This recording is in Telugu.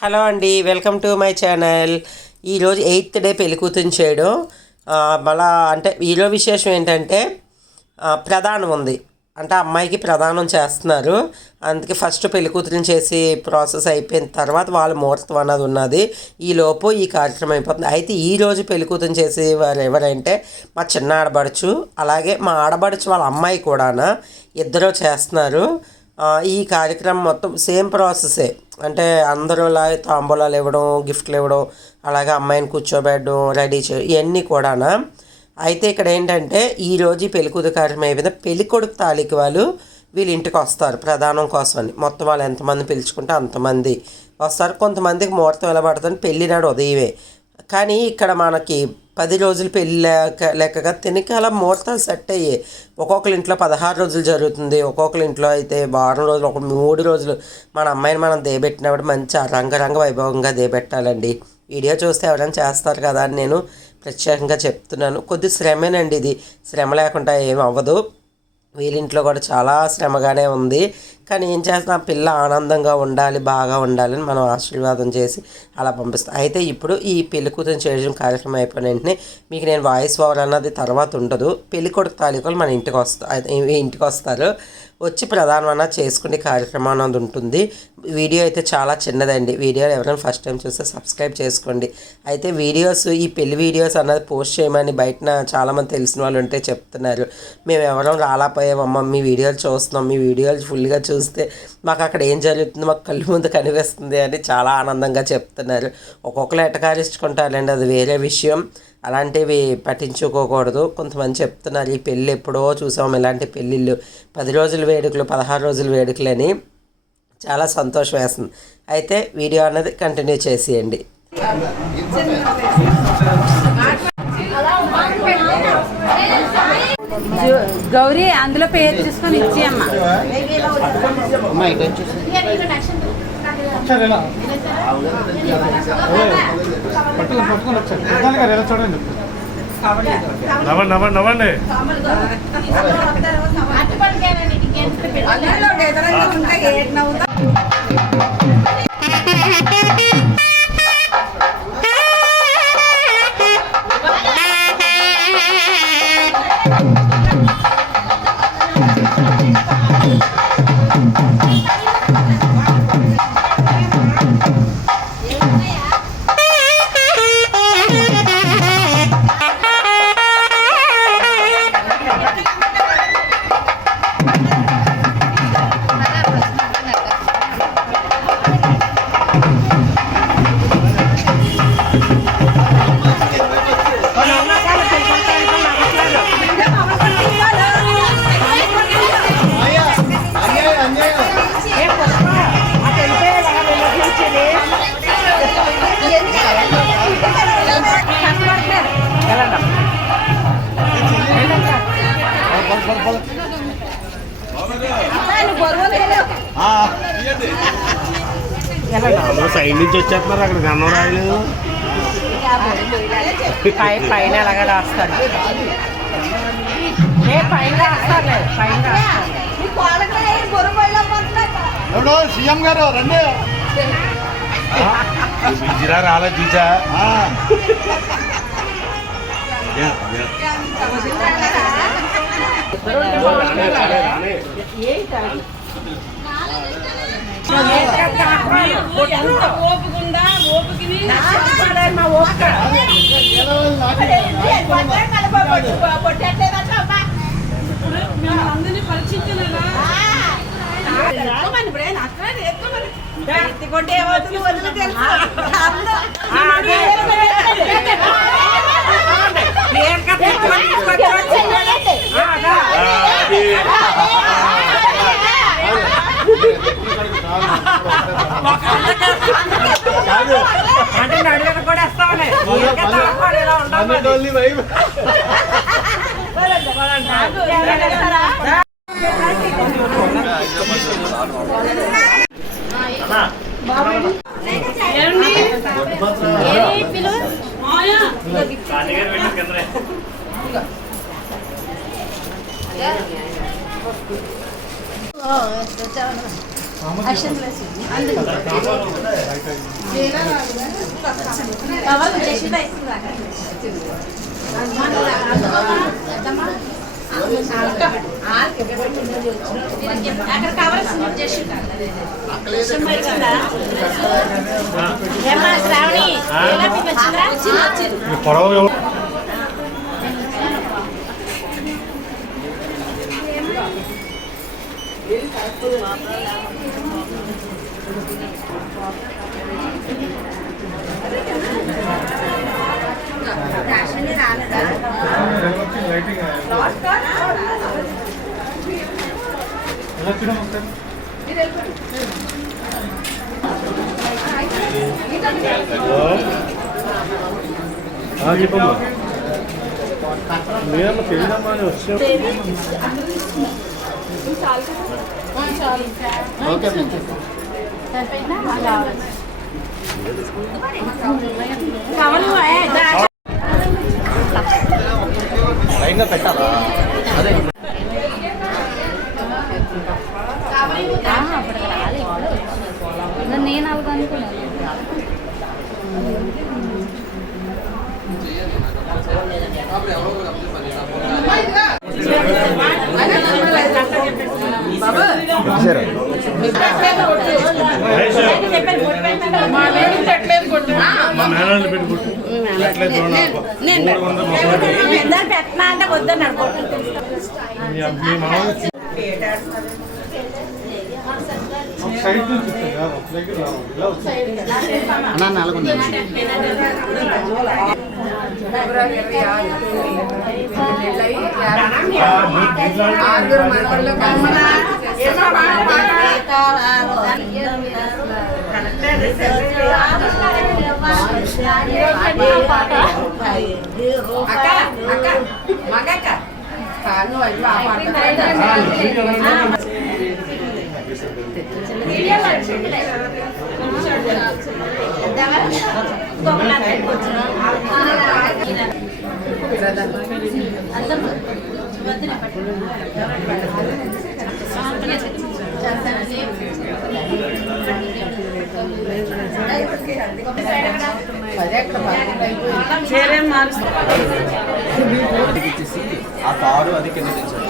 హలో అండి, వెల్కమ్ టు మై ఛానల్. ఈరోజు 8th డే పెళ్ళికూతురు చేయడం. మళ్ళా అంటే ఈరోజు విశేషం ఏంటంటే ప్రధానం ఉంది. అంటే అమ్మాయికి ప్రధానం చేస్తున్నారు. అందుకే ఫస్ట్ పెళ్ళికూతురిని చేసి ప్రాసెస్ అయిపోయిన తర్వాత వాళ్ళ ముహూర్తం అన్నది ఉన్నది. ఈలోపు ఈ కార్యక్రమం అయిపోతుంది. అయితే ఈరోజు పెళ్ళికూతురిని చేసి వారు ఎవరంటే మా చిన్న ఆడబడుచు, అలాగే మా ఆడబడుచు వాళ్ళ అమ్మాయి కూడా ఇద్దరు చేస్తున్నారు. ఈ కార్యక్రమం మొత్తం సేమ్ ప్రాసెసే. అంటే అందరూలా తాంబూలాలు ఇవ్వడం, గిఫ్ట్లు ఇవ్వడం, అలాగే అమ్మాయిని కూర్చోబెట్టడం, రెడీ చేయడం, ఇవన్నీ కూడా. అయితే ఇక్కడ ఏంటంటే ఈరోజు ఈ పెళ్ళికూతురు కార్యక్రమం అయిపోయింది. పెళ్ళికొడుకు తాళికి వాళ్ళు వీళ్ళ ఇంటికి వస్తారు ప్రధానం కోసం అని. మొత్తం వాళ్ళు ఎంతమంది పిలుచుకుంటే అంతమంది వస్తారు. కొంతమందికి ముహూర్తం ఎలా పడుతుంది, పెళ్ళి నాడు ఉదయమే. కానీ ఇక్కడ మనకి 10 రోజులు పెళ్ళి లెక్కగా తినకి అలా ముహూర్తాలు సెట్ అయ్యాయి. ఒక్కొక్కరి ఇంట్లో 16 రోజులు జరుగుతుంది, ఒక్కొక్కరి ఇంట్లో అయితే వారం రోజులు, ఒక 3 రోజులు. మన అమ్మాయిని మనం దేబెట్టినప్పుడు మంచి రంగరంగ వైభవంగా దేబెట్టాలండి. వీడియో చూస్తే ఎవరైనా చేస్తారు కదా అని నేను ప్రత్యేకంగా చెప్తున్నాను. కొద్ది శ్రమేనండి ఇది, శ్రమ లేకుండా ఏమి అవ్వదు. వీళ్ళింట్లో కూడా చాలా శ్రమగానే ఉంది. కానీ ఏం చేస్తాం, పిల్ల ఆనందంగా ఉండాలి, బాగా ఉండాలని మనం ఆశీర్వాదం చేసి అలా పంపిస్తాం. అయితే ఇప్పుడు ఈ పెళ్లి కూతురు చేయడం కార్యక్రమం అయిపోయిన వెంటనే మీకు నేను వాయిస్ ఓవర్ అన్నది తర్వాత ఉండదు. పెళ్ళికొడుకు తాలూకాలు మన ఇంటికి వస్తారు. వచ్చి ప్రధానం అన్నది చేసుకునే కార్యక్రమం అన్నది ఉంటుంది. వీడియో అయితే చాలా చిన్నదండి. వీడియోలు ఎవరైనా ఫస్ట్ టైం చూస్తే సబ్స్క్రైబ్ చేసుకోండి. అయితే వీడియోస్, ఈ పెళ్లి వీడియోస్ అన్నది పోస్ట్ చేయమని బయటన చాలామంది తెలిసిన వాళ్ళు ఉంటే చెప్తున్నారు. మేము ఎవరం రాలేకపోయామమ్మ, మీ వీడియోలు చూస్తున్నాం, మీ వీడియోలు ఫుల్గా చూస్తే మాకు అక్కడ ఏం జరుగుతుందో మాకు కళ్ళు ముందు కనిపిస్తుంది అని చాలా ఆనందంగా చెప్తున్నారు. ఒక్కొక్కరు ఎటకారించుకుంటారండి, అది వేరే విషయం. అలాంటివి పట్టించుకోకూడదు. కొంతమంది చెప్తున్నారు ఈ పెళ్ళి ఎప్పుడో చూసాం, ఇలాంటి పెళ్ళిళ్ళు 10 రోజుల వేడుకలు, 16 రోజుల వేడుకలని. చాలా సంతోషం వేస్తుంది. అయితే వీడియో అన్నది కంటిన్యూ చేసేయండి. గౌరీ అందులో పేరు చూసుకొని ఇచ్చి అమ్మ. చూడండి, నవ్వండి నవ్వండి. సైడ్ నుంచి వచ్చేస్తున్నారు, అక్కడ గన్నం రాయలేదు. పైన ఎలాగా రాస్తారు, పైన రాస్తారు, పైన సీఎం గారు రండి. బిజిరా రాలే చూసా. అందరినీ పరీక్షించారా అంటే నడుగడ కూడా వేస్తామని చెప్పమ్మా లేదమ్మా తెలియదమ్మా అని వచ్చా లైన్గా పెట్టాలా అదే నేను అలాగ అనుకున్నాను. మా మేనాన్ని పెట్టుకుంటు పెట్టినా అంటే వద్దన్నాడు. మీ మామ సైడ్ నుంచి అన్నా నల్గొండ ఆ కారు అది కింద తెచ్చారు.